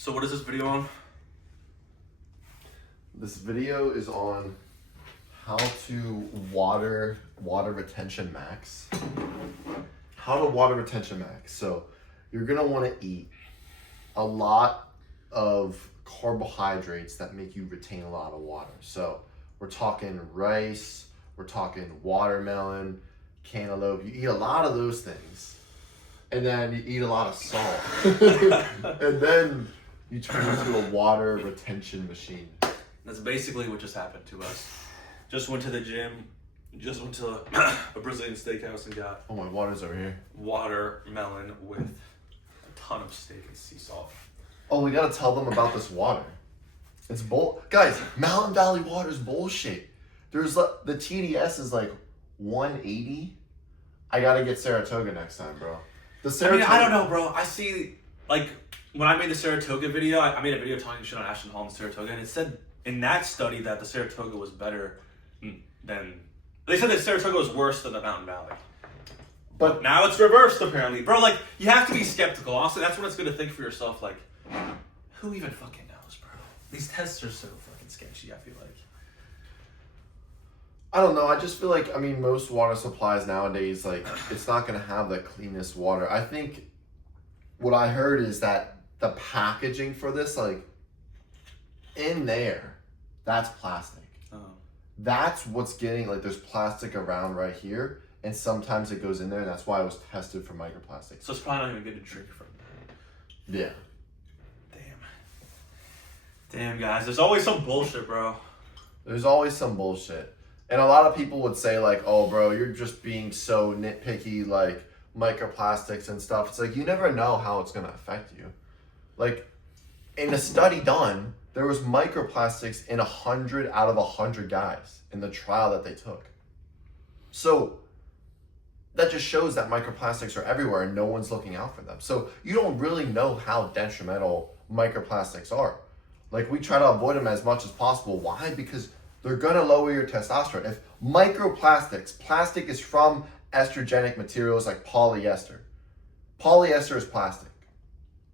So what is this video on? This video is on how to water retention max. How to water retention max. So you're gonna want to eat a lot of carbohydrates that make you retain a lot of water. So we're talking rice, we're talking watermelon, cantaloupe. You eat a lot of those things, and then you eat a lot of salt, and then you turn into a water retention machine. That's basically what just happened to us. Just went to the gym, just went to a Brazilian steakhouse and got Oh, my water's over here. watermelon with a ton of steak and sea salt. Oh, we gotta tell them about this water. It's guys, Mountain Valley water is bullshit. There's the TDS is like 180. I gotta get Saratoga next time, bro. The Saratoga. I don't know, bro. I see, like, when I made the Saratoga video, I made a video talking shit on Ashton Hall and Saratoga, and it said in that study that the Saratoga was better than. They said that Saratoga was worse than the Mountain Valley. But now it's reversed, apparently. Bro, like, you have to be skeptical. Also, that's when it's good to think for yourself, like, who even fucking knows, bro? These tests are so fucking sketchy, I feel like. I don't know. I just feel like, most water supplies nowadays, like, it's not going to have the cleanest water. I think what I heard is that the packaging for this, like, in there, that's plastic. Oh. That's what's getting, like, there's plastic around right here, and sometimes it goes in there, and that's why it was tested for microplastics. So it's probably not even good to drink from. Yeah. Damn, guys. There's always some bullshit, bro. There's always some bullshit. And a lot of people would say, like, oh, bro, you're just being so nitpicky, like, microplastics and stuff. It's like, you never know how it's going to affect you. Like, in a study done, there was microplastics in 100 out of 100 guys in the trial that they took. So that just shows that microplastics are everywhere and no one's looking out for them. So you don't really know how detrimental microplastics are. Like, we try to avoid them as much as possible. Why? Because they're going to lower your testosterone. If microplastics, plastic is from estrogenic materials like polyester. Polyester is plastic.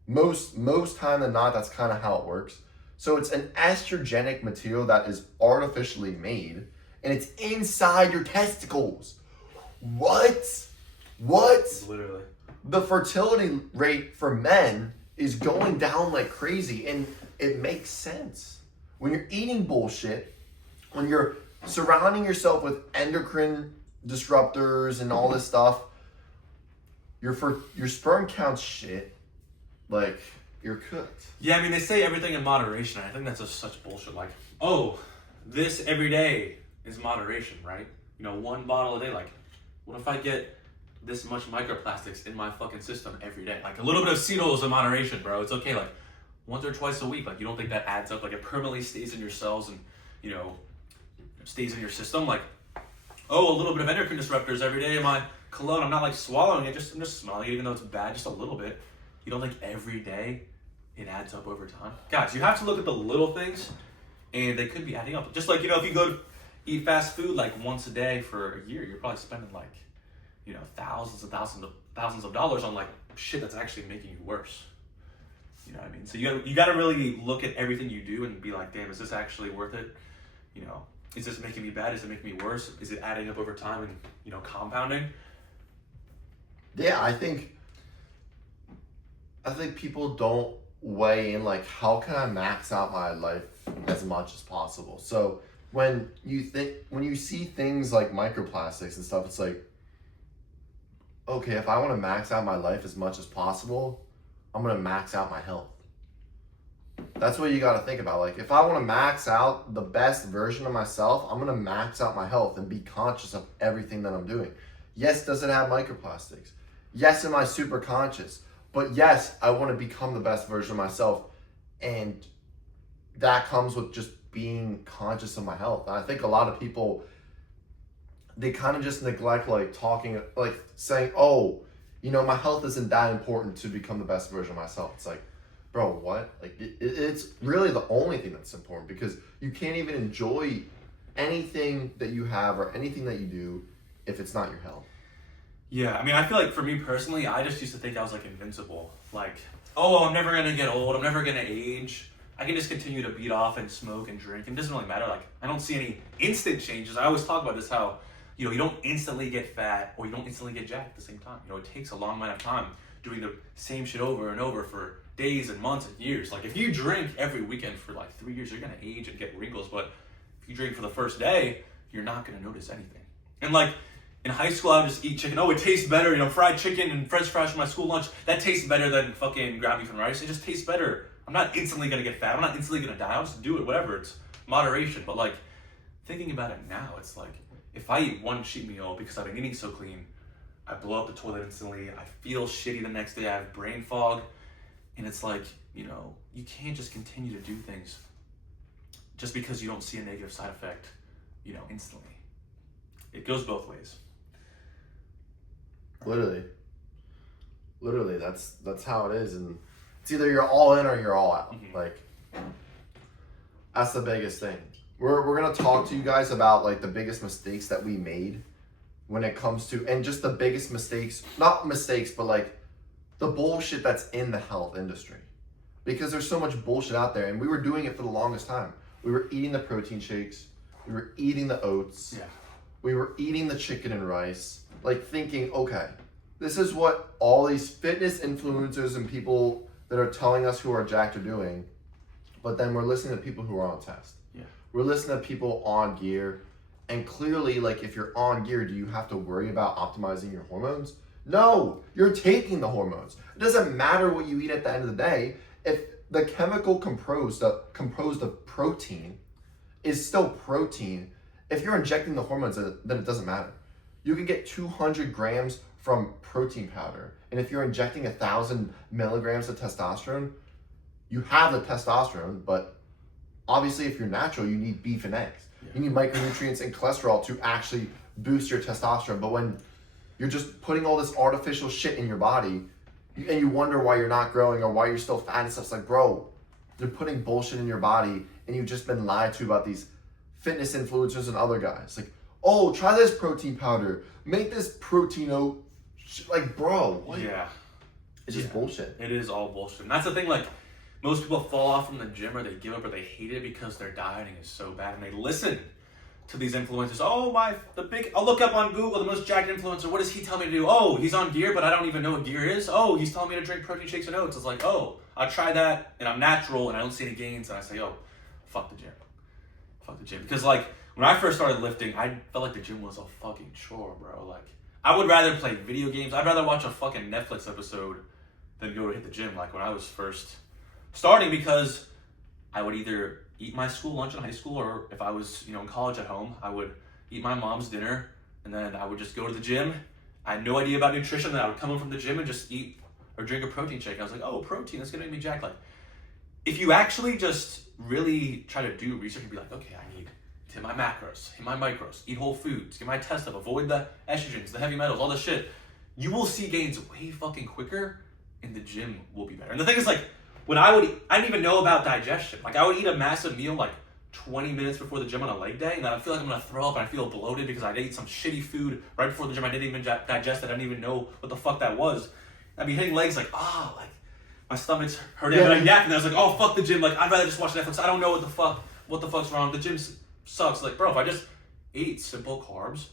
Most time than not, that's kind of how it works. So it's an estrogenic material that is artificially made, and it's inside your testicles. What? Literally. The fertility rate for men is going down like crazy, and it makes sense. When you're eating bullshit, when you're surrounding yourself with endocrine disruptors and all this stuff, your sperm count's shit, like, you're cooked. Yeah, they say everything in moderation. I think that's just such bullshit. Like, oh, this every day is moderation, right? One bottle a day. Like, what if I get this much microplastics in my fucking system every day? Like, a little bit of cetyl is in moderation, bro. It's okay. Like, once or twice a week. Like, you don't think that adds up? Like, it permanently stays in your cells and, stays in your system. Like, oh, a little bit of endocrine disruptors every day in my cologne. I'm not, like, swallowing it. I'm just smelling it, even though it's bad, just a little bit. You don't think every day it adds up over time? Guys, you have to look at the little things, and they could be adding up. Just like, if you go to eat fast food, like, once a day for a year, you're probably spending, like, thousands of dollars on, like, shit that's actually making you worse. You know what I mean? So you got to really look at everything you do and be like, damn, is this actually worth it? Is this making me bad? Is it making me worse? Is it adding up over time and, compounding? Yeah, I think people don't weigh in, like, how can I max out my life as much as possible? So when you see things like microplastics and stuff, it's like, okay, if I want to max out my life as much as possible, I'm going to max out my health. That's what you got to think about. Like, if I want to max out the best version of myself, I'm going to max out my health and be conscious of everything that I'm doing. Yes, does it have microplastics? Yes, am I super conscious? But yes, I want to become the best version of myself. And that comes with just being conscious of my health. And I think a lot of people, they kind of just neglect, like, talking, like, saying, oh, my health isn't that important to become the best version of myself. It's like, bro, what? Like, it's really the only thing that's important, because you can't even enjoy anything that you have or anything that you do if it's not your health. Yeah, I mean, I feel like for me personally, I just used to think I was like invincible. Like, oh, I'm never gonna get old. I'm never gonna age. I can just continue to beat off and smoke and drink, and it doesn't really matter. Like, I don't see any instant changes. I always talk about this how, you don't instantly get fat or you don't instantly get jacked at the same time. It takes a long amount of time doing the same shit over and over for days and months and years. Like, if you drink every weekend for like 3 years, you're gonna age and get wrinkles. But if you drink for the first day, you're not gonna notice anything. And like, in high school, I would just eat chicken. Oh, it tastes better. Fried chicken and French fries for my school lunch. That tastes better than fucking ground beef and rice. It just tastes better. I'm not instantly gonna get fat. I'm not instantly gonna die. I'll just do it. Whatever. It's moderation. But like, thinking about it now, it's like if I eat one cheat meal because I've been eating so clean, I blow up the toilet instantly. I feel shitty the next day. I have brain fog, and it's like you can't just continue to do things just because you don't see a negative side effect, instantly. It goes both ways. Literally, that's how it is, and it's either you're all in or you're all out. Mm-hmm. Like, that's the biggest thing. We're gonna talk to you guys about like the biggest mistakes that we made when it comes to, and just the biggest mistakes, not mistakes, but like the bullshit that's in the health industry, because there's so much bullshit out there, and we were doing it for the longest time. We were eating the protein shakes, we were eating the oats. Yeah. We were eating the chicken and rice, like thinking, okay, this is what all these fitness influencers and people that are telling us who are jacked are doing. But then we're listening to people who are on test. Yeah. We're listening to people on gear. And clearly, like, if you're on gear, do you have to worry about optimizing your hormones? No, you're taking the hormones. It doesn't matter what you eat at the end of the day. If the chemical composed of protein is still protein, if you're injecting the hormones, then it doesn't matter. You can get 200 grams from protein powder. And if you're injecting 1,000 milligrams of testosterone, you have the testosterone, but obviously if you're natural, you need beef and eggs. Yeah. You need micronutrients and cholesterol to actually boost your testosterone. But when you're just putting all this artificial shit in your body, and you wonder why you're not growing or why you're still fat and stuff, it's like, bro, you're putting bullshit in your body and you've just been lied to about these fitness influencers and other guys. Like, oh, try this protein powder. Make this protein oat. Like, bro, what? Yeah. It's just bullshit. It is all bullshit. And that's the thing, like, most people fall off from the gym or they give up or they hate it because their dieting is so bad and they listen to these influencers. Oh, I'll look up on Google the most jacked influencer. What does he tell me to do? Oh, he's on gear, but I don't even know what gear is. Oh, he's telling me to drink protein shakes and oats. It's like, oh, I'll try that and I'm natural and I don't see any gains. And I say, oh, fuck the gym. Fuck the gym. Because like when I first started lifting, I felt like the gym was a fucking chore, bro. Like I would rather play video games. I'd rather watch a fucking Netflix episode than go to hit the gym. Like when I was first starting, because I would either eat my school lunch in high school, or if I was, in college at home, I would eat my mom's dinner and then I would just go to the gym. I had no idea about nutrition. Then I would come home from the gym and just eat or drink a protein shake. I was like, oh, protein, that's gonna make me jacked. Like, if you actually just really try to do research and be like, okay, I need to hit my macros, hit my micros, eat whole foods, get my test up, avoid the estrogens, the heavy metals, all this shit, you will see gains way fucking quicker and the gym will be better. And the thing is, like, when I didn't even know about digestion. Like, I would eat a massive meal like 20 minutes before the gym on a leg day, and then I feel like I'm gonna throw up and I feel bloated because I ate some shitty food right before the gym. I didn't even digest it. I didn't even know what the fuck that was. I'd be hitting legs like, like my stomach's hurting. Yeah. And I'd yak, and I was like, oh, fuck the gym. Like, I'd rather just watch Netflix. I don't know what the fuck's wrong. The gym sucks. Like, bro, if I just ate simple carbs,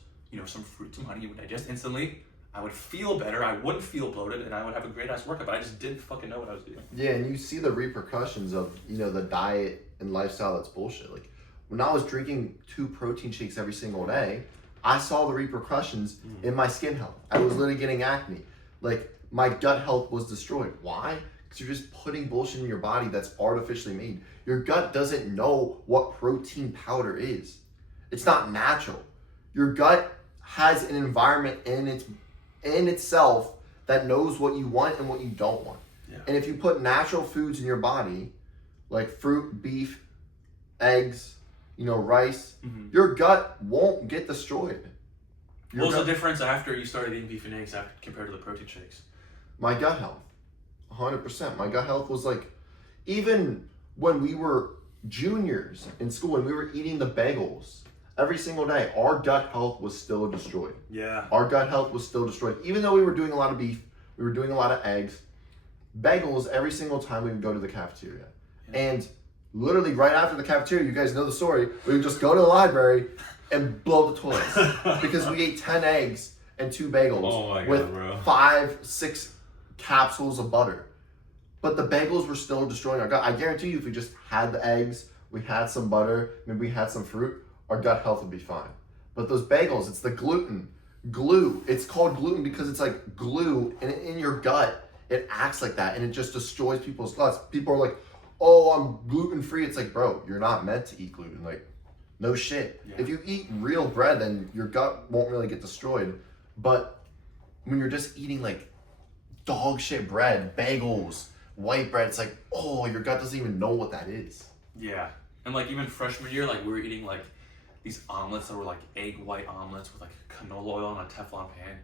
some fruit, some honey, it would digest instantly. I would feel better, I wouldn't feel bloated, and I would have a great ass workout, but I just didn't fucking know what I was doing. Yeah, and you see the repercussions of, the diet and lifestyle that's bullshit. Like, when I was drinking 2 protein shakes every single day, I saw the repercussions in my skin health. I was literally getting acne. Like, my gut health was destroyed. Why? Because you're just putting bullshit in your body that's artificially made. Your gut doesn't know what protein powder is. It's not natural. Your gut has an environment in itself that knows what you want and what you don't want. Yeah. And if you put natural foods in your body, like fruit, beef, eggs, rice, your gut won't get destroyed. What was the difference after you started eating beef and eggs compared to the protein shakes? My gut health, 100%. My gut health was like, even when we were juniors in school, when we were eating the bagels every single day, our gut health was still destroyed. Yeah. Our gut health was still destroyed. Even though we were doing a lot of beef, we were doing a lot of eggs, bagels every single time we would go to the cafeteria. Yeah. And literally right after the cafeteria, you guys know the story, we would just go to the library and blow the toilets. Because we ate 10 eggs and 2 bagels with 5-6 capsules of butter. But the bagels were still destroying our gut. I guarantee you, if we just had the eggs, we had some butter, maybe we had some fruit, our gut health would be fine. But those bagels, it's the glue. It's called gluten because it's like glue, and in your gut, it acts like that, and it just destroys people's guts. People are like, oh, I'm gluten-free. It's like, bro, you're not meant to eat gluten. Like, no shit. Yeah. If you eat real bread, then your gut won't really get destroyed. But when you're just eating like dog shit bread, bagels, white bread, it's like, oh, your gut doesn't even know what that is. Yeah. And like even freshman year, like we were eating like these omelets that were like egg white omelets with like canola oil on a Teflon pan.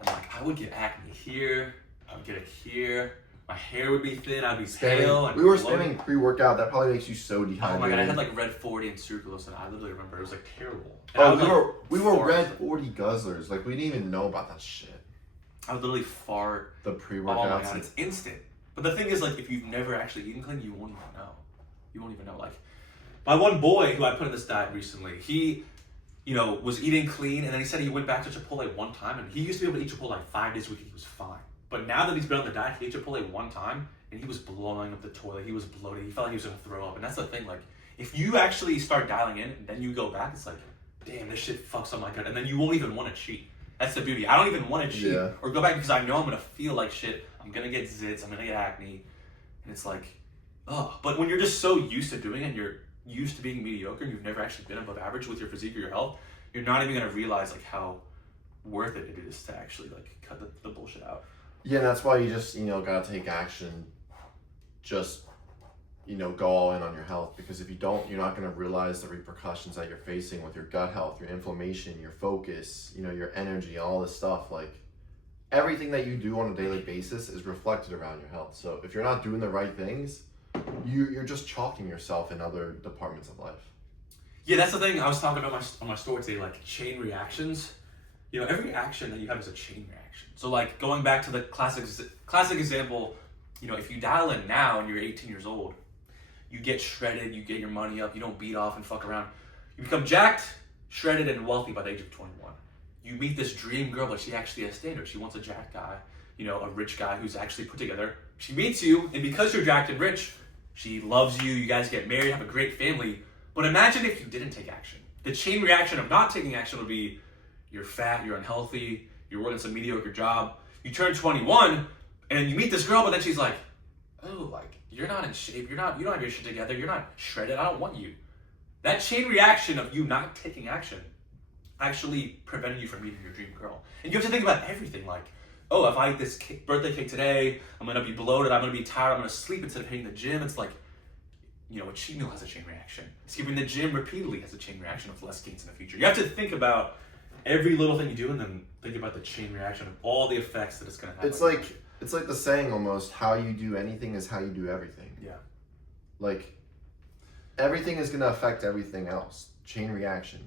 And like I would get acne here, I would get it here, my hair would be thin, I'd be pale. And we were spamming pre-workout, that probably makes you so dehydrated. Oh my god, I had like Red 40 and sucralose, and I literally remember it was like terrible. And we were Red 40 guzzlers. Like we didn't even know about that shit. I would literally fart. The pre-workouts. Oh my god, it's instant. But the thing is, like, if you've never actually eaten clean, you won't even know. You won't even know. Like, my one boy who I put in this diet recently, he, was eating clean, and then he said he went back to Chipotle one time, and he used to be able to eat Chipotle like 5 days a week, and he was fine. But now that he's been on the diet, he ate Chipotle one time, and he was blowing up the toilet. He was bloated. He felt like he was gonna throw up. And that's the thing. Like, if you actually start dialing in, and then you go back, it's like, damn, this shit fucks up my gut, and then you won't even want to cheat. That's the beauty. I don't even want to cheat or go back because I know I'm gonna feel like shit. I'm gonna get zits. I'm gonna get acne, and it's like, ugh. But when you're just so used to doing it, and you're used to being mediocre, and you've never actually been above average with your physique or your health, you're not even gonna realize like how worth it is to actually like cut the bullshit out. Yeah, and that's why you just gotta take action. Just go all in on your health, because if you don't, you're not gonna realize the repercussions that you're facing with your gut health, your inflammation, your focus, your energy, all this stuff. Like, everything that you do on a daily basis is reflected around your health. So if you're not doing the right things, you're just chalking yourself in other departments of life. Yeah, that's the thing I was talking about on my story today, like chain reactions. Every action that you have is a chain reaction. So like going back to the classic example, if you dial in now and you're 18 years old, you get shredded, you get your money up, you don't beat off and fuck around. You become jacked, shredded, and wealthy by the age of 21. You meet this dream girl, but she actually has standards. She wants a jacked guy, a rich guy who's actually put together. She meets you, and because you're jacked and rich, she loves you, you guys get married, have a great family. But imagine if you didn't take action. The chain reaction of not taking action would be, you're fat, you're unhealthy, you're working some mediocre job. You turn 21, and you meet this girl, but then she's like, oh, like, you're not in shape, you don't have your shit together, you're not shredded, I don't want you. That chain reaction of you not taking action actually prevented you from meeting your dream girl. And you have to think about everything, like, oh, if I eat this birthday cake today, I'm gonna be bloated, I'm gonna be tired, I'm gonna sleep instead of hitting the gym. It's like, a cheat meal has a chain reaction. Skipping the gym repeatedly has a chain reaction of less gains in the future. You have to think about every little thing you do, and then think about the chain reaction of all the effects that it's gonna have. It's like the saying almost, how you do anything is how you do everything. Yeah. Like, everything is gonna affect everything else. Chain reaction.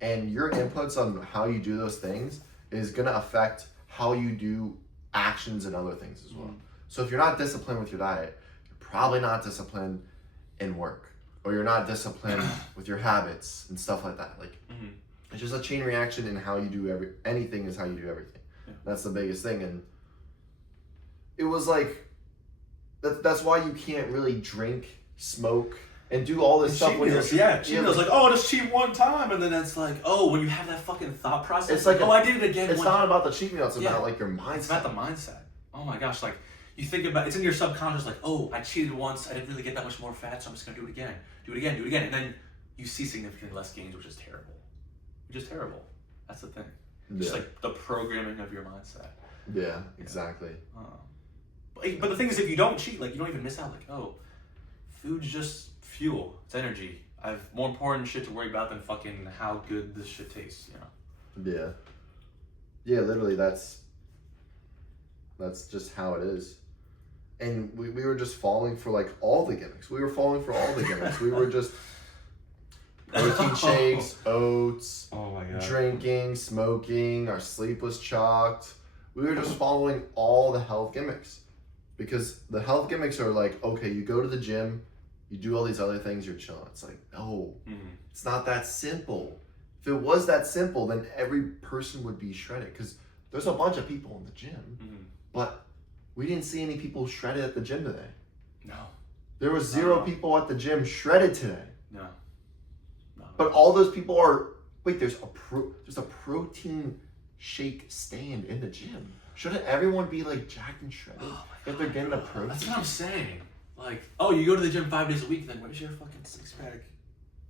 And your inputs on how you do those things is gonna affect how you do actions and other things as well. Mm-hmm. So if you're not disciplined with your diet, you're probably not disciplined in work, or you're not disciplined with your habits and stuff like that. Like, it's just a chain reaction in how you do anything is how you do everything. Yeah. That's the biggest thing. And it was like, that's why you can't really drink, smoke, and do all this stuff when you're... Cheat meals, like, oh, just cheat one time, and then it's like, oh, when you have that fucking thought process, it's like, I did it again. It's not about the cheat meal, it's about like your mindset. It's about the mindset. Oh my gosh, like, you think about, it's in your subconscious, like, oh, I cheated once, I didn't really get that much more fat, so I'm just gonna do it again. And then you see significantly less gains, which is terrible. That's the thing. Yeah. Just like the programming of your mindset. Yeah, exactly. But the thing is, if you don't cheat, like, you don't even miss out. Like, oh, food's just fuel. It's energy. I have more important shit to worry about than fucking how good this shit tastes, Yeah. Yeah, literally, that's just how it is. And we were just falling for, like, all the gimmicks. We were falling for all the gimmicks. We were just... Protein shakes, oats, Oh my god. drinking, smoking, our sleep was chalked. We were just following all the health gimmicks. Because the health gimmicks are like, okay, you go to the gym, you do all these other things, you're chilling. It's like, no, it's not that simple. If it was that simple, then every person would be shredded. Because there's a bunch of people in the gym, but we didn't see any people shredded at the gym today. No. There was 0 people at the gym shredded today. No. But all those people are, wait, there's a protein shake stand in the gym. Shouldn't everyone be like jacked and shredded if they're getting a protein? That's what I'm saying. Like, oh, you go to the gym 5 days a week, then where's your fucking 6-pack?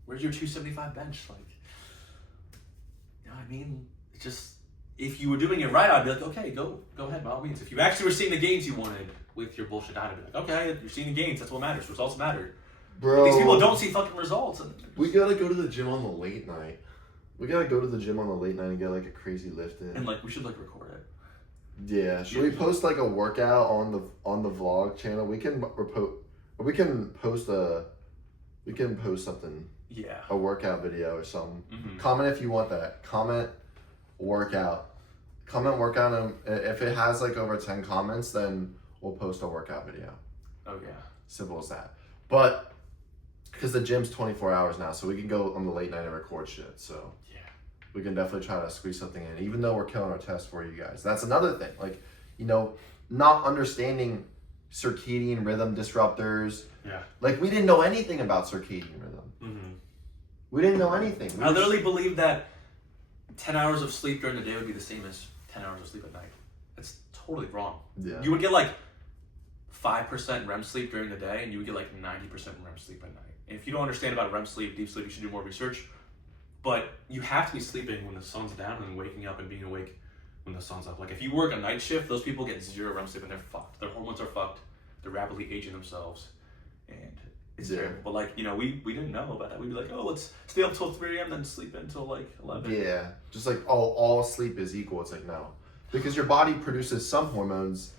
Where's your 275 bench? Like, you know what I mean? It's just, if you were doing it right, I'd be like, okay, go ahead, by all means. If you actually were seeing the gains you wanted with your bullshit diet, I'd be like, okay, you're seeing the gains, that's what matters. Results matter. Bro, But these people don't see fucking results. we gotta go to the gym on the late night. We gotta go to the gym on the late night and get like a crazy lift in. And like, we should like record it. Yeah, should we post like a workout on the vlog channel? We can post something. Yeah. A workout video or something. Comment if you want that. Comment workout, and if it has like over 10 comments, then we'll post a workout video. Oh yeah. Simple as that. But because the gym's 24 hours now, so we can go on the late night and record shit. So Yeah. we can definitely try to squeeze something in, even though we're killing our tests for you guys. That's another thing. Like, you know, not understanding circadian rhythm disruptors. Yeah. Like, we didn't know anything about circadian rhythm. We didn't know anything. I literally believe that 10 hours of sleep during the day would be the same as 10 hours of sleep at night. It's totally wrong. Yeah. You would get like 5% REM sleep during the day, and you would get like 90% REM sleep at night. And if you don't understand about REM sleep, deep sleep, you should do more research. But you have to be sleeping when the sun's down and waking up and being awake when the sun's up. Like, if you work a night shift, those people get 0 REM sleep and they're fucked. Their hormones are fucked. They're rapidly aging themselves. And it's terrible. But like, you know, we didn't know about that. We'd be like, oh, let's stay up till 3 a.m. then sleep until like 11. Yeah. Just like all sleep is equal. It's like, no. Because your body produces some hormones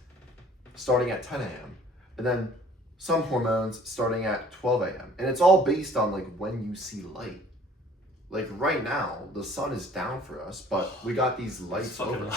starting at 10 a.m. and then some hormones starting at 12 a.m. And it's all based on like when you see light. Like right now, the sun is down for us, but we got these lights over.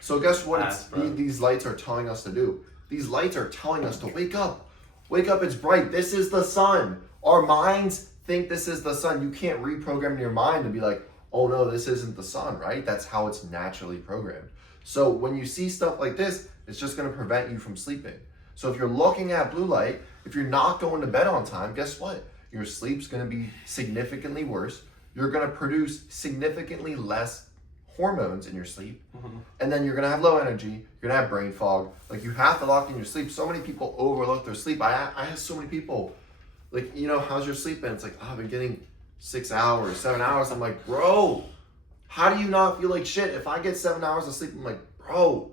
So guess what these lights are telling us to do? These lights are telling us to wake up. Wake up, it's bright. This is the sun. Our minds think this is the sun. You can't reprogram your mind to be like, oh no, this isn't the sun, right? That's how it's naturally programmed. So when you see stuff like this, it's just gonna prevent you from sleeping. So if you're looking at blue light, if you're not going to bed on time, guess what? Your sleep's gonna be significantly worse. You're gonna produce significantly less hormones in your sleep. And then you're gonna have low energy, you're gonna have brain fog. Like, you have to lock in your sleep. So many people overlook their sleep. I have so many people, like, you know, how's your sleep been? It's like, oh, I've been getting 6 hours, 7 hours. I'm like, bro, how do you not feel like shit? If I get 7 hours of sleep, I'm like, bro,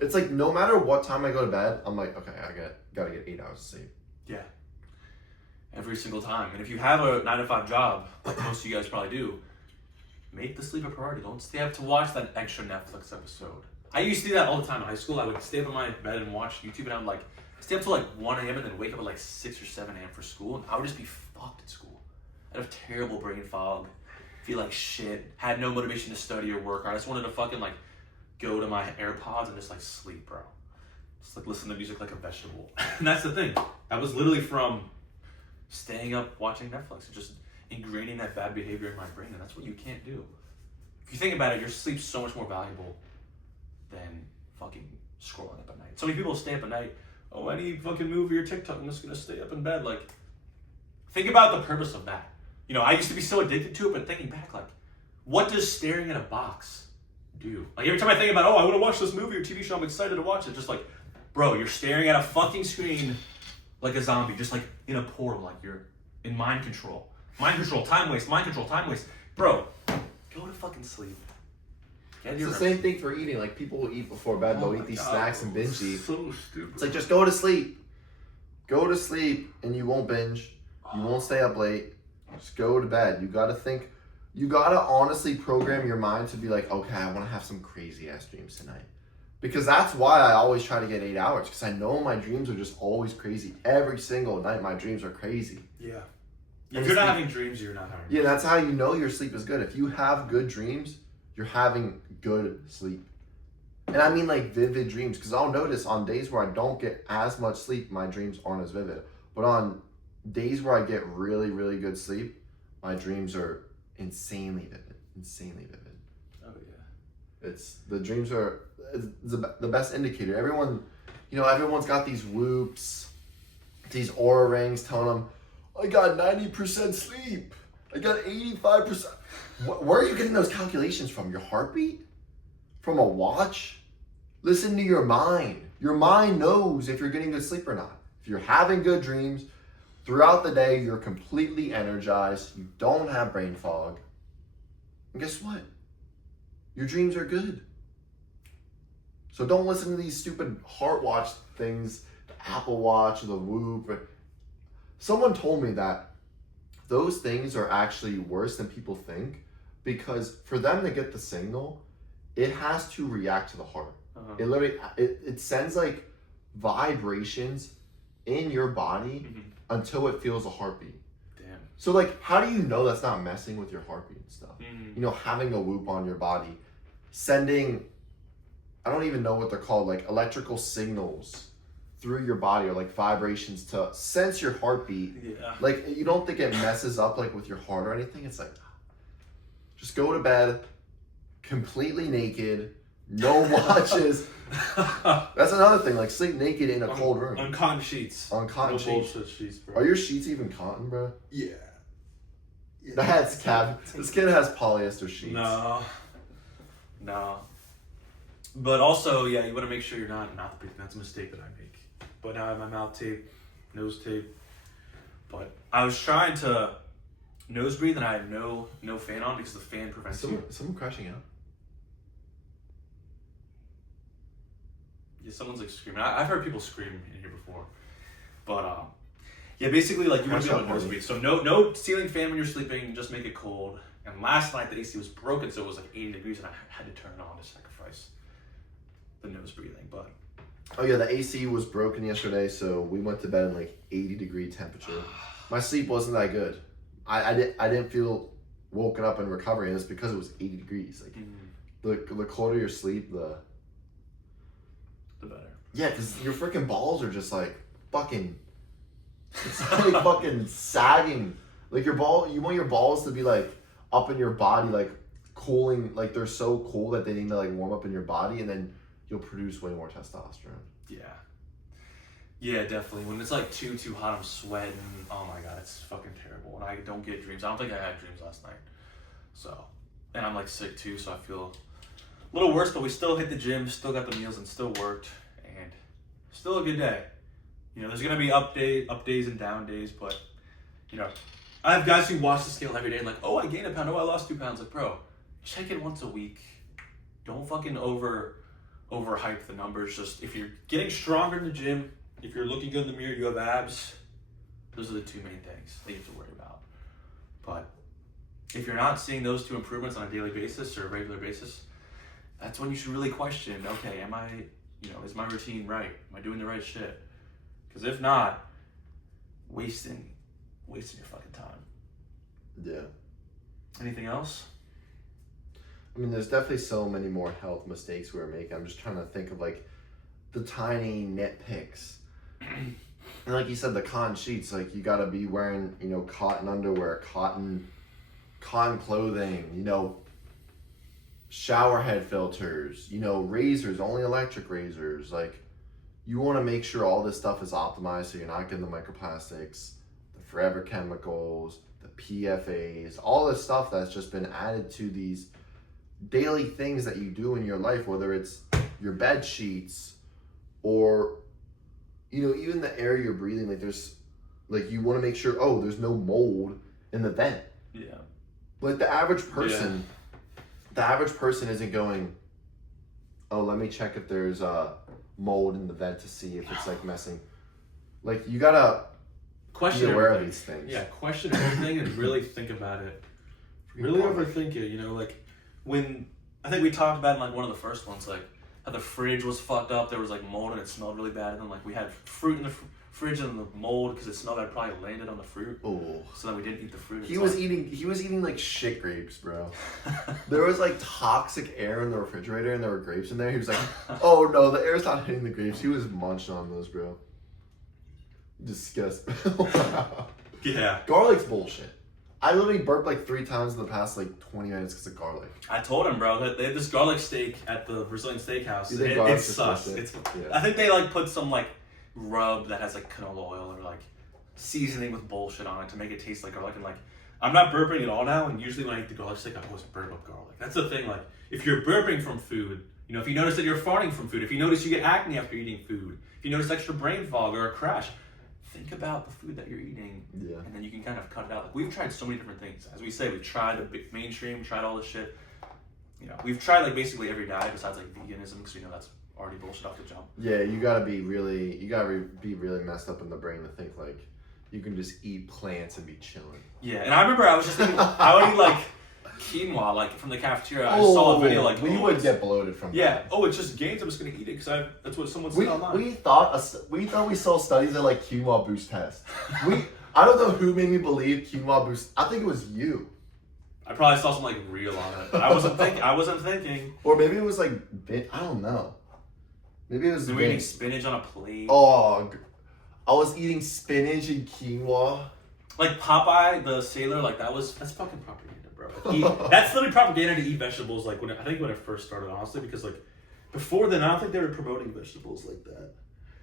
it's like no matter what time I go to bed, I'm like, okay, gotta get 8 hours of sleep. Yeah. Every single time. And if you have a 9-to-5 job, like most of you guys probably do, make the sleep a priority. Don't stay up to watch that extra Netflix episode. I used to do that all the time in high school. I would stay up in my bed and watch YouTube, and I'm like, stay up till like 1 a.m. and then wake up at like 6 or 7 a.m. for school, and I would just be fucked at school. I'd have terrible brain fog, feel like shit, had no motivation to study or work. I just wanted to fucking like go to my AirPods and just like sleep, bro. Just like listen to music like a vegetable. And that's the thing. That was literally from staying up watching Netflix and just ingraining that bad behavior in my brain, and that's what you can't do. If you think about it, your sleep's so much more valuable than fucking scrolling up at night. So many people stay up at night, oh, any fucking movie or TikTok, I'm just gonna stay up in bed. Like, think about the purpose of that. You know, I used to be so addicted to it, but thinking back, like, what does staring at a box do? Like, every time I think about, oh, I wanna watch this movie or TV show, I'm excited to watch it, just like, bro, you're staring at a fucking screen like a zombie, just like in a portal, like you're in mind control. Mind control, time waste, mind control, time waste. Bro, go to fucking sleep. It's the same thing for eating. Like, people will eat before bed, they'll eat these snacks and binge eat. So stupid. It's like, just go to sleep. Go to sleep and you won't binge. You won't stay up late. Just go to bed. You gotta think, you gotta honestly program your mind to be like, okay, I wanna have some crazy ass dreams tonight. Because that's why I always try to get 8 hours, because I know my dreams are just always crazy. Every single night my dreams are crazy. Yeah. If you're not having dreams, you're not having. Yeah, that's how you know your sleep is good. If you have good dreams, you're having good sleep. And I mean like vivid dreams, because I'll notice on days where I don't get as much sleep, my dreams aren't as vivid. But on days where I get really, really good sleep, my dreams are insanely vivid. Insanely vivid. Oh yeah. It's the dreams are the best indicator. Everyone's got these whoops, these aura rings telling them, I got 90% sleep. I got 85%. Where are you getting those calculations from? Your heartbeat? From a watch? Listen to your mind. Your mind knows if you're getting good sleep or not. If you're having good dreams, throughout the day, you're completely energized. You don't have brain fog. And guess what? Your dreams are good. So don't listen to these stupid heart watch things, the Apple Watch, or the Whoop. Someone told me that those things are actually worse than people think, because for them to get the signal, it has to react to the heart. Uh-huh. It literally it sends like vibrations in your body until it feels a heartbeat. Damn. So like, how do you know that's not messing with your heartbeat and stuff? Mm-hmm. Having a Whoop on your body, sending, I don't even know what they're called, like electrical signals through your body, or like vibrations to sense your heartbeat. Yeah. Like, you don't think it messes up like with your heart or anything? It's like, just go to bed completely naked, no watches. That's another thing, like sleep naked in a cold room. On cotton sheets. On cotton sheets. Bullshit sheets, bro. Are your sheets even cotton, bro? Yeah. That's cap. This kid has polyester sheets. No. But also, yeah, you want to make sure you're not mouth breathing. That's a mistake that I make. But now I have my mouth tape, nose tape. But I was trying to nose breathe, and I had no fan on because the fan prevents you. Someone crashing out. Yeah, someone's like screaming. I've heard people scream in here before. But yeah, basically like you want to be able to nose breathe. So no ceiling fan when you're sleeping. Just make it cold. And last night the AC was broken, so it was like 80 degrees, and I had to turn it on to sacrifice the nose breathing. But Oh yeah, the AC was broken yesterday, so we went to bed in like 80-degree temperature. My sleep wasn't that good. I didn't feel woken up and recovering, and it's because it was 80 degrees. Like the colder your sleep, the better. Yeah, because your freaking balls are just like fucking. It's like fucking sagging. Like you want your balls to be like up in your body, like cooling. Like they're so cool that they need to like warm up in your body, and then you'll produce way more testosterone. Yeah, definitely. When it's like too hot, I'm sweating. Oh my god, it's fucking terrible. And I don't get dreams. I don't think I had dreams last night. So, and I'm like sick too, so I feel a little worse. But we still hit the gym, still got the meals, and still worked, and still a good day. There's gonna be up days and down days, but I have guys who watch the scale every day and like, oh, I gained a pound, oh, I lost 2 pounds. Like, bro, check it once a week. Don't fucking overhype the numbers. Just if you're getting stronger in the gym, if you're looking good in the mirror, you have abs, those are the two main things that you have to worry about. But if you're not seeing those two improvements on a daily basis or a regular basis, that's when you should really question, okay, am I, is my routine right? Am I doing the right shit? Because if not, wasting your fucking time. Yeah. Anything else? I mean, there's definitely so many more health mistakes we're making. I'm just trying to think of like the tiny nitpicks. And like you said, the cotton sheets, like you gotta be wearing, cotton underwear, cotton clothing, shower head filters, razors, only electric razors. Like, you want to make sure all this stuff is optimized so you're not getting the microplastics, the forever chemicals, the PFAs, all this stuff that's just been added to these daily things that you do in your life, whether it's your bed sheets or even the air you're breathing. Like, there's like, you want to make sure, there's no mold in the vent. Yeah. Like the average person isn't going, let me check if there's mold in the vent to see if it's like messing. Like, you gotta Question be aware everything. of these things. Yeah, question everything and really think about it. Really overthink it, like when I think we talked about in like one of the first ones, like how the fridge was fucked up. There was like mold and it smelled really bad. And then like we had fruit in the fridge and the mold because it smelled had probably landed on the fruit. Oh. So then we didn't eat the fruit. He was eating like shit grapes, bro. There was like toxic air in the refrigerator and there were grapes in there. He was like, oh no, the air's not hitting the grapes. He was munching on those, bro. Disgusting. Wow. Yeah. Garlic's bullshit. I literally burped like 3 times in the past like 20 minutes because of garlic. I told him, bro, that they had this garlic steak at the Brazilian steakhouse. You think It garlic's sucks. disgusting? Yeah. I think they like put some like rub that has like canola oil or like seasoning with bullshit on it to make it taste like garlic. And like, I'm not burping at all now. And usually when I eat the garlic steak, I always burp up garlic. That's the thing. Like, if you're burping from food, you know, if you notice that you're farting from food, if you notice you get acne after eating food, if you notice extra brain fog or a crash, think about the food that you're eating, and then you can kind of cut it out. Like, we've tried so many different things. As we say, we've tried the big mainstream, tried all this shit. You know, we've tried like basically every diet besides like veganism, because we know that's already bullshit off the jump. Yeah, you gotta be really messed up in the brain to think like you can just eat plants and be chilling. Yeah, and I remember I was just thinking, I would eat like quinoa, like from the cafeteria. I saw a video like, we would get bloated from that. Yeah. Oh, it's just gains. I'm just gonna eat it because that's what someone said online. We thought we saw studies that like quinoa boost test. I don't know who made me believe quinoa boost. I think it was you. I probably saw some like reel on it, but I wasn't thinking. Or maybe it was like I don't know. Maybe it was. They were eating spinach on a plate. Oh, I was eating spinach and quinoa. Like Popeye the Sailor, like that's fucking propaganda, bro. That's literally propaganda to eat vegetables. Like when it first started, honestly, because like before then, I don't think they were promoting vegetables like that.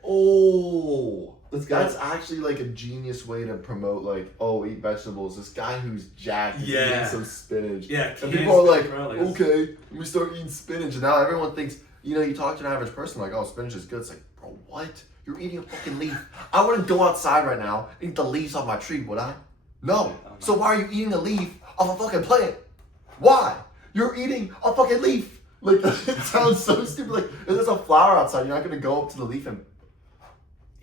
Oh, that's actually like a genius way to promote like, oh, eat vegetables. This guy who's jacked is eating some spinach. Yeah, and people are like, okay, let me start eating spinach. And now everyone thinks, you know, you talk to an average person like, oh, spinach is good. It's like, bro, what? You're eating a fucking leaf. I wouldn't go outside right now and eat the leaves off my tree, would I? No. So why are you eating a leaf off a fucking plant? Why? You're eating a fucking leaf. Like, it sounds so stupid. Like, if there's a flower outside, you're not going to go up to the leaf and...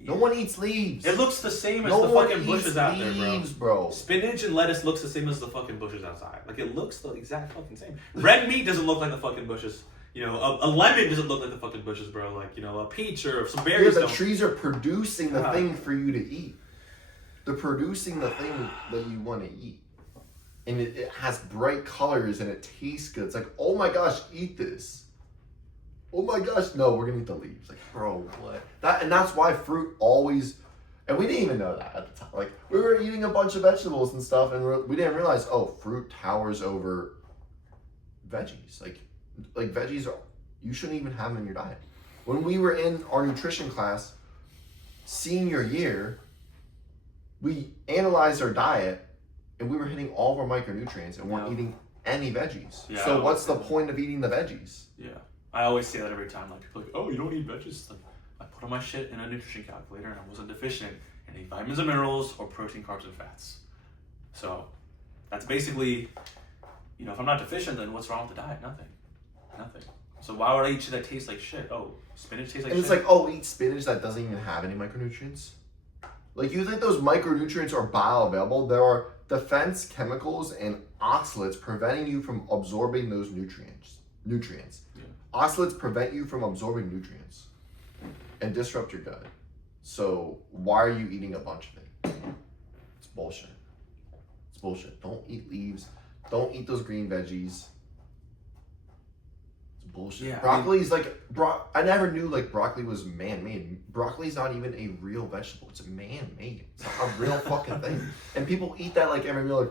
No one eats leaves. It looks the same as the fucking bushes out there, bro. Spinach and lettuce looks the same as the fucking bushes outside. Like, it looks the exact fucking same. Red meat doesn't look like the fucking bushes. You know, a lemon doesn't look like the fucking bushes, bro. Like, you know, a peach or some berries. Yeah, the trees are producing the thing for you to eat. They're producing the thing that you want to eat. And it has bright colors and it tastes good. It's like, oh my gosh, eat this. Oh my gosh, no, we're gonna eat the leaves. Like, bro, what? That's why fruit always, and we didn't even know that at the time. Like, we were eating a bunch of vegetables and stuff, and we didn't realize, oh, fruit towers over veggies. Like veggies you shouldn't even have them in your diet. When we were in our nutrition class, senior year, we analyzed our diet, and we were hitting all of our micronutrients, and weren't eating any veggies. Yeah, so what's the point of eating the veggies? Yeah. I always say that every time. Like, people are like, oh, you don't eat veggies? Like, I put all my shit in a nutrition calculator and I wasn't deficient in any vitamins and minerals or protein, carbs, and fats. So that's basically, you know, if I'm not deficient, then what's wrong with the diet? Nothing. So why would I eat shit that tastes like shit? Oh, spinach tastes like shit? And it's like, oh, eat spinach that doesn't even have any micronutrients? Like, you think those micronutrients are bioavailable? There are defense chemicals and oxalates preventing you from absorbing those nutrients. Yeah. Oxalates prevent you from absorbing nutrients and disrupt your gut. So why are you eating a bunch of it? It's bullshit. It's bullshit. Don't eat leaves. Don't eat those green veggies. It's bullshit. Yeah, broccoli's I never knew like broccoli was man-made. Broccoli's not even a real vegetable. It's man-made. It's not a real fucking thing. And people eat that like every meal. Like,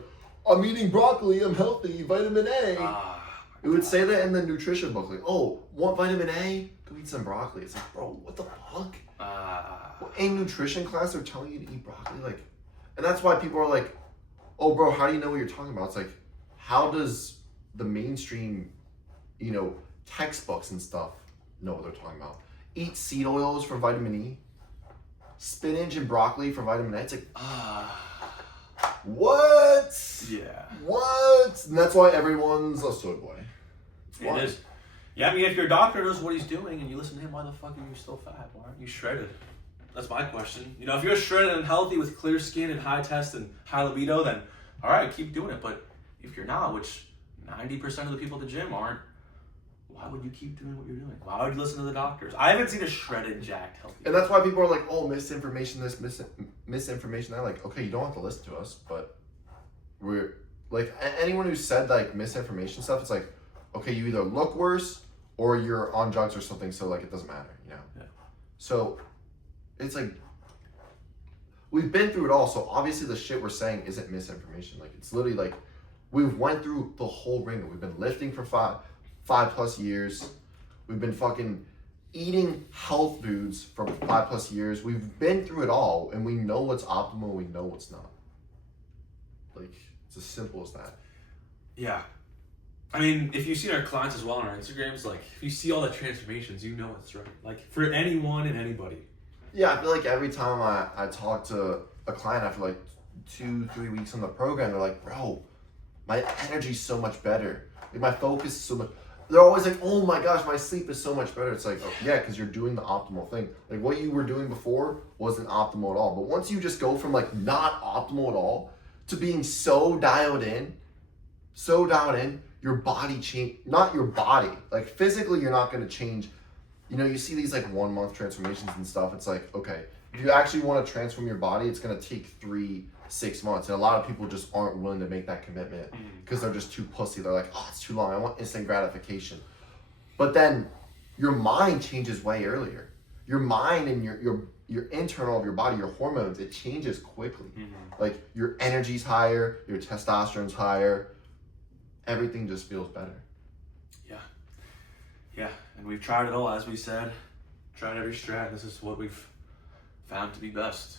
I'm eating broccoli. I'm healthy. Vitamin A. It would say that in the nutrition book, like, oh, want vitamin A? Go eat some broccoli. It's like, bro, what the fuck? In nutrition class, they're telling you to eat broccoli, like, and that's why people are like, oh, bro, how do you know what you're talking about? It's like, how does the mainstream, you know, textbooks and stuff know what they're talking about? Eat seed oils for vitamin E, spinach and broccoli for vitamin A. It's like, what? Yeah. What? And that's why everyone's a soy boy. It is. Yeah, I mean, if your doctor knows what he's doing and you listen to him, why the fuck are you still fat? Why aren't you shredded? That's my question. You know, if you're shredded and healthy with clear skin and high test and high libido, then all right, keep doing it. But if you're not, which 90% of the people at the gym aren't, why would you keep doing what you're doing? Why would you listen to the doctors? I haven't seen a shredded, jacked, healthy. And that's why people are like, oh, misinformation this, misinformation that. Like, okay, you don't have to listen to us, but we're like anyone who said like misinformation stuff. It's like, okay, you either look worse or you're on drugs or something, so like it doesn't matter, you know. Yeah. So it's like we've been through it all. So obviously the shit we're saying isn't misinformation. Like it's literally like we've went through the whole ringer. We've been lifting for five plus years. We've been fucking eating health foods for 5+ years. We've been through it all, and we know what's optimal. We know what's not. Like it's as simple as that. Yeah. I mean, if you've seen our clients as well on our Instagrams, like if you see all the transformations, you know it's right. Like for anyone and anybody. Yeah, I feel like every time I talk to a client after like 2-3 weeks on the program, they're like, bro, my energy's so much better. Like my focus is so much. They're always like, oh my gosh, my sleep is so much better. It's like, oh, yeah, because you're doing the optimal thing. Like what you were doing before wasn't optimal at all. But once you just go from like not optimal at all to being so dialed in, your body change, not your body. Like physically, you're not going to change. You know, you see these like 1 month transformations and stuff. It's like, okay, if you actually want to transform your body, it's going to take 3-6 months. And a lot of people just aren't willing to make that commitment because they're just too pussy. They're like, oh, it's too long. I want instant gratification. But then your mind changes way earlier. Your mind and your internal of your body, your hormones, it changes quickly. Like your energy's higher, your testosterone's higher. Everything just feels better. Yeah, and we've tried it all, as we said. Tried every strat, and this is what we've found to be best.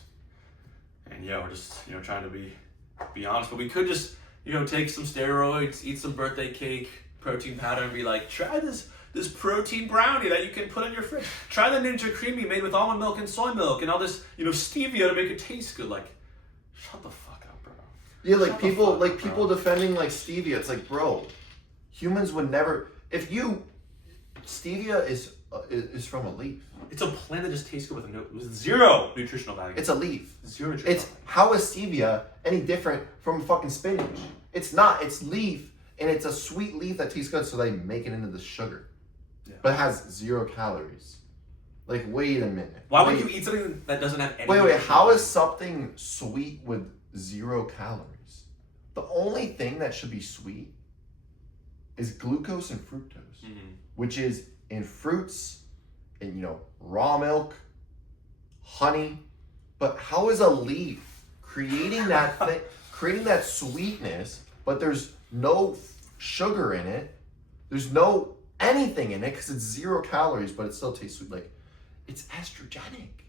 And yeah, we're just, trying to be honest, but we could just, take some steroids, eat some birthday cake, protein powder, and be like, try this protein brownie that you can put in your fridge. Try the Ninja Creamy made with almond milk and soy milk, and all this, stevia to make it taste good. Like, shut the fuck up, bro. Yeah, like people defending like stevia. It's like, bro, humans would never. Stevia is from a leaf. It's a plant that just tastes good with zero nutritional value. It's a leaf. Zero nutritional value. How is stevia any different from fucking spinach? It's not. It's leaf, and it's a sweet leaf that tastes good, so they make it into the sugar. Yeah. But it has 0 calories. Like, wait a minute. Why would you eat something that doesn't have any? Wait. How is something sweet with 0 calories? The only thing that should be sweet is glucose and fructose, which is in fruits, and raw milk, honey. But how is a leaf creating that creating that sweetness, but there's no sugar in it, there's no anything in it because it's 0 calories, but it still tastes sweet? Like, it's estrogenic.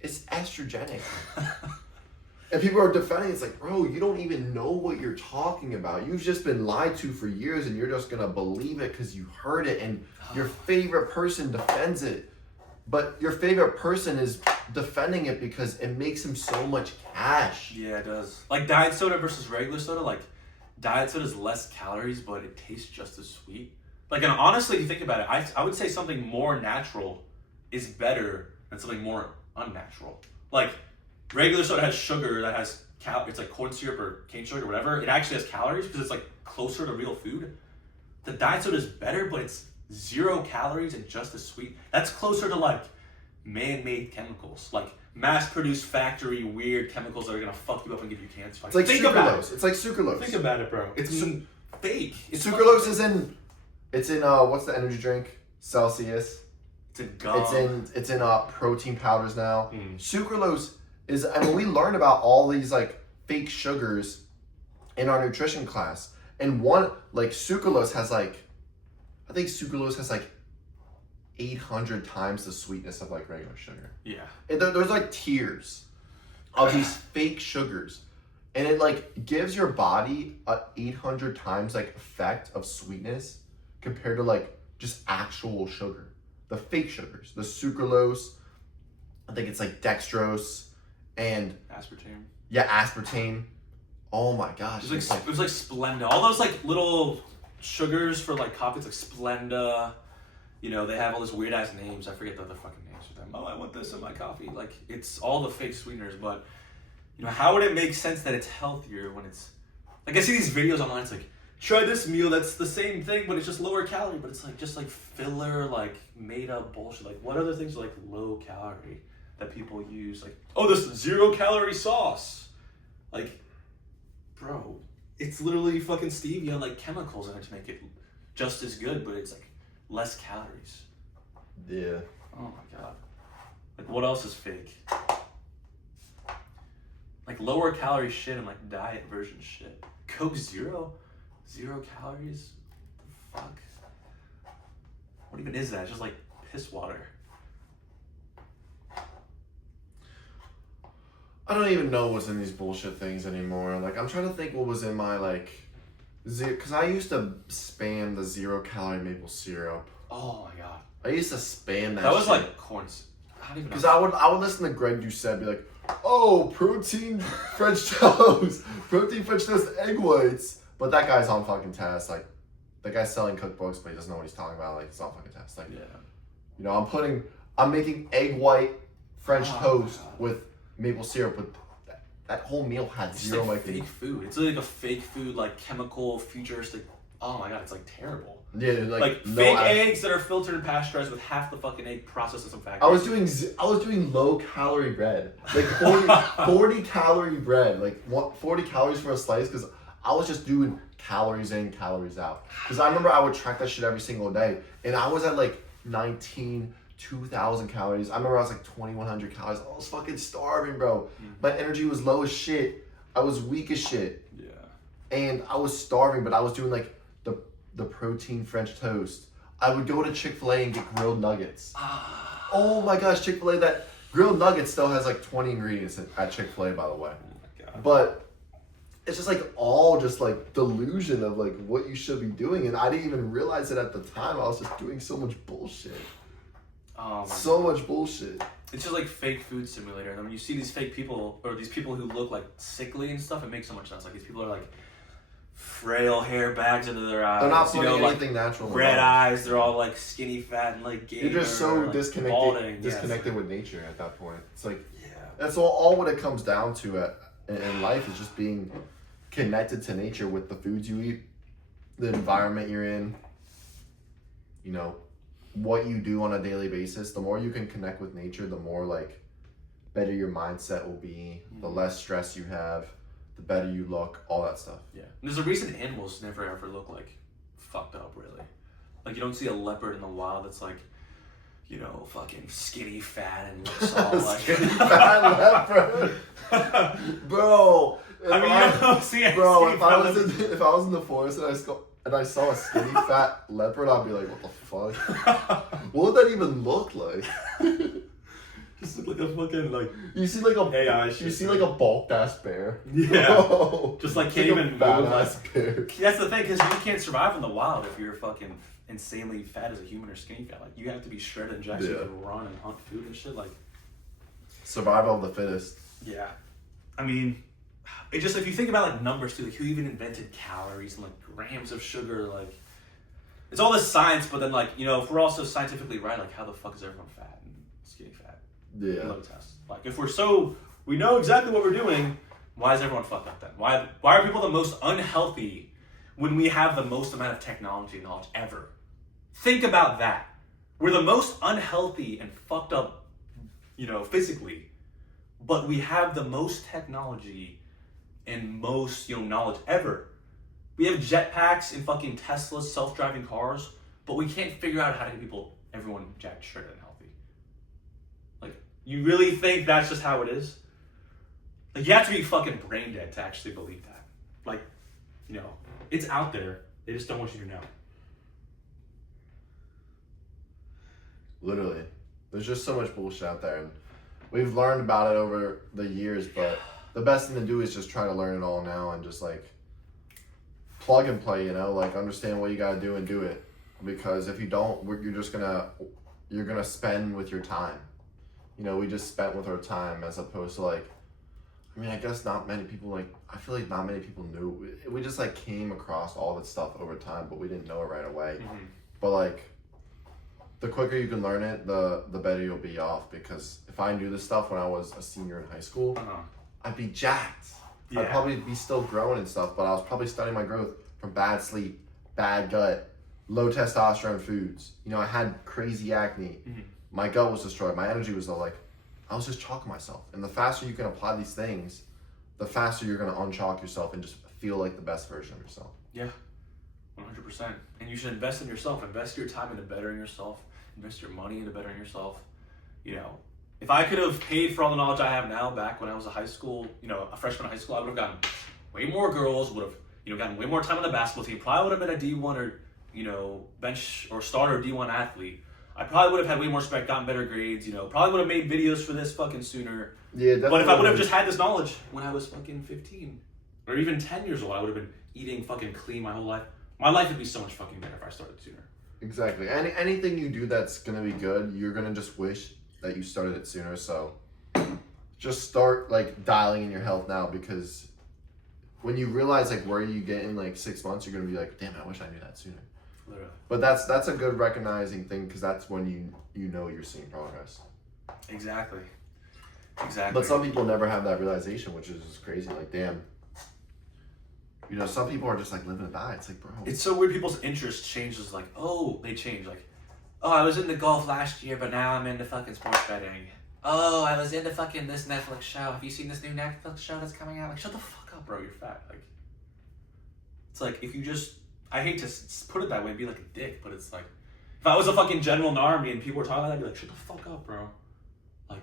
It's estrogenic. And people are defending it's like, bro, you don't even know what you're talking about. You've just been lied to for years, and you're just going to believe it because you heard it, and your favorite person defends it. But your favorite person is defending it because it makes him so much cash. Yeah, it does. Like diet soda versus regular soda. Like, diet soda is less calories, but it tastes just as sweet. Like, and honestly, if you think about it, I would say something more natural is better than something more unnatural. Like, regular soda has sugar that has it's like corn syrup or cane sugar or whatever. It actually has calories because it's like closer to real food. The diet soda is better, but it's 0 calories and just as sweet. That's closer to like man-made chemicals, like mass-produced factory weird chemicals that are gonna fuck you up and give you cancer. It's like sucralose. It's like sucralose. Think about it, bro. It's fake. Sucralose is in. It's in what's the energy drink? Celsius. It's in gum. It's in protein powders now. Sucralose is, I mean, we learned about all these like fake sugars in our nutrition class, and one like sucralose has like, I think sucralose has like 800 times the sweetness of like regular sugar. Yeah. And there's like tiers of these fake sugars, and it like gives your body a 800 times like effect of sweetness compared to like just actual sugar. The fake sugars, the sucralose, I think it's like dextrose and aspartame. Yeah, aspartame. Oh my gosh. It was like Splenda. All those like little sugars for like coffee. It's like Splenda. They have all these weird ass names. I forget the other fucking names for them. Oh, I want this in my coffee. Like, it's all the fake sweeteners. But how would it make sense that it's healthier when it's like, I see these videos online. It's like, try this meal that's the same thing, but it's just lower calorie, but it's like just like filler, like made up bullshit. Like what other things are like low calorie that people use? Like, oh, this 0-calorie sauce. Like, bro, it's literally fucking stevia and like chemicals in it to make it just as good, but it's like less calories. Yeah. Oh my god. Like what else is fake? Like lower calorie shit and like diet version shit. Coke Zero? 0 calories? What the fuck? What even is that? It's just like piss water. I don't even know what's in these bullshit things anymore. Like, I'm trying to think what was in my, like, because I used to spam the 0-calorie maple syrup. Oh my god. I used to spam that. That was shit. like corn. I don't even know. Because I would listen to Greg Doucette be like, oh, protein French toast, protein French toast, egg whites. But that guy's on fucking test. Like, the guy's selling cookbooks, but he doesn't know what he's talking about. Like, it's on fucking test. Like, Yeah. you know, I'm making egg white French toast with maple syrup. With that whole meal had It's zero like like fake food. It's like a fake food, like chemical, futuristic. Oh my god, it's like terrible. Yeah, Like no fake eggs that are filtered and pasteurized with half the fucking egg processed in some factory. I was doing low calorie bread, like 40 calorie bread, like 40 calories for a slice, because I was just doing calories in, calories out. Because I remember I would track that shit every single day, and I was at like 2,000 calories. I remember I was like 2,100 calories. I was fucking starving, bro. My energy was low as shit. I was weak as shit. Yeah. And I was starving, but I was doing like the protein French toast. I would go to Chick-fil-A and get grilled nuggets. Oh my gosh, Chick-fil-A, that grilled nugget still has like 20 ingredients at Chick-fil-A, by the way. Oh my god. But it's just like all just like delusion of like what you should be doing, and I didn't even realize it at the time. I was just doing so much bullshit. Oh my So god. much bullshit. It's just like fake food simulator. And then when you see these fake people, or these people who look like sickly and stuff, it makes so much sense. Like these people are like frail hair bags under their eyes. They're not putting like anything natural in red their eyes. They're all like skinny, fat, and like gamer. You're just so or, like, balding. disconnected with nature at that point. It's like Yeah. that's all what it comes down to in life is just being connected to nature with the foods you eat, the environment you're in, you know, what you do on a daily basis. The more you can connect with nature, the more like better your mindset will be, the less stress you have, the better you look, all that stuff. Yeah. And there's a reason animals never ever look like fucked up, really. Like you don't see a leopard in the wild that's like, you know, fucking skinny fat and looks all like Skinny fat leopard. Bro. I mean, you don't see a Bro, skinny if I fat was leopard. if I was in the forest and I saw a skinny fat leopard, I'd be like, what the fuck? What would that even look like? Just look like a fucking like You see like a AI you shit, see right? like a bulked ass bear. Yeah. Bro. Just like It's can't like even a move. badass bear. That's the thing, because you can't survive in the wild if you're fucking insanely fat as a human or skinny fat. Like you have to be shredded and jacked so you Yeah. can run and hunt food and shit. Like Survival of the fittest. yeah, I mean, it just if you think about like numbers too, like who even invented calories and like grams of sugar, like it's all this science. But then like you know if we're also scientifically right, like how the fuck is everyone fat and skinny fat? Yeah. Low test. Like if we know exactly what we're doing, why is everyone fucked up then? Why are people the most unhealthy when we have the most amount of technology and knowledge ever? Think about that. We're the most unhealthy and fucked up, you know, physically, but we have the most technology and most, you know, knowledge ever. We have jetpacks and fucking Teslas, self-driving cars, but we can't figure out how to get everyone jacked, shredded, and healthy. Like, you really think that's just how it is? Like, you have to be fucking brain dead to actually believe that. Like, you know, it's out there. They just don't want you to know. Literally. There's just so much bullshit out there, and we've learned about it over the years, but the best thing to do is just try to learn it all now and just like plug and play, you know, like understand what you gotta do and do it. Because if you don't, you're gonna spend with your time. You know, we just spent with our time as opposed to like, I mean, I guess not many people I feel like not many people knew. We just like came across all that stuff over time, but we didn't know it right away. Mm-hmm. But like, the quicker you can learn it, the better you'll be off. Because if I knew this stuff when I was a senior in high school, Uh-huh. I'd be jacked. Yeah. I'd probably be still growing and stuff, but I was probably studying my growth from bad sleep, bad gut, low testosterone foods. You know, I had crazy acne. My gut was destroyed. My energy was low. Like, I was just chalking myself. And the faster you can apply these things, the faster you're going to unchalk yourself and just feel like the best version of yourself. Yeah, 100%. And you should invest in yourself. Invest your time into bettering yourself. Invest your money into bettering yourself. You know, if I could have paid for all the knowledge I have now back when I was a high school, you know, a freshman in high school, I would have gotten way more girls, would have, you know, gotten way more time on the basketball team, probably would have been a D1 or, you know, bench or starter D1 athlete. I probably would have had way more respect, gotten better grades, you know, probably would have made videos for this fucking sooner. Yeah, definitely. But if I would have just had this knowledge when I was fucking 15 or even 10 years old, I would have been eating fucking clean my whole life. My life would be so much fucking better if I started sooner. Exactly. Anything you do that's going to be good, you're going to just wish that you started it sooner. So just start like dialing in your health now, because when you realize like where you get in like 6 months, you're going to be like, damn, I wish I knew that sooner. Literally. But that's a good recognizing thing, because that's when you know you're seeing progress. Exactly. Exactly. But some people never have that realization, which is just crazy. Like, damn. You know, some people are just like living a die. It's like, bro. It's so weird. People's interest changes. Like, oh, they change. Like, oh, I was into golf last year, but now I'm into fucking sports betting. Oh, I was into fucking this Netflix show. Have you seen this new Netflix show that's coming out? Like, shut the fuck up, bro. You're fat. Like, it's like if you just. I hate to put it that way and be like a dick, but it's like if I was a fucking general in the army and people were talking about that, I'd be like, shut the fuck up, bro. Like,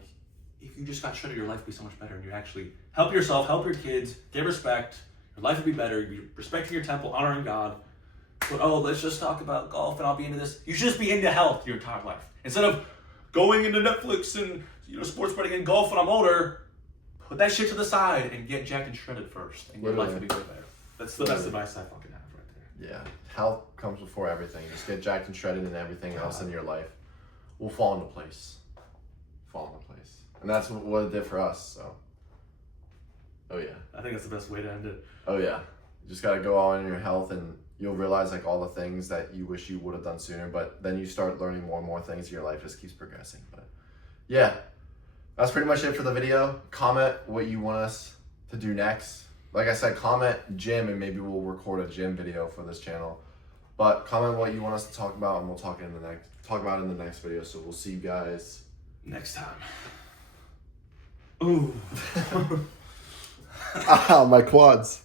if you just got shredded, your life would be so much better, and you actually help yourself, help your kids, give respect. Your life would be better. You'd be respecting your temple, honoring God. But oh, let's just talk about golf and I'll be into this. You should just be into health your entire life. Instead of going into Netflix and, you know, sports betting and golf when I'm older, put that shit to the side and get jacked and shredded first, and your life will be way better. That's the best advice I fucking have right there. Yeah. Health comes before everything. Just get jacked and shredded, and everything else in your life will fall into place. And that's what it did for us, so. Oh, yeah. I think that's the best way to end it. Oh, yeah. You just got to go all in your health, and you'll realize, like, all the things that you wish you would have done sooner, but then you start learning more and more things, and your life just keeps progressing. But, yeah. That's pretty much it for the video. Comment what you want us to do next. Like I said, comment gym, and maybe we'll record a gym video for this channel. But comment what you want us to talk about, and we'll talk about it in the next video. So we'll see you guys next time. Ooh. Ah, my quads.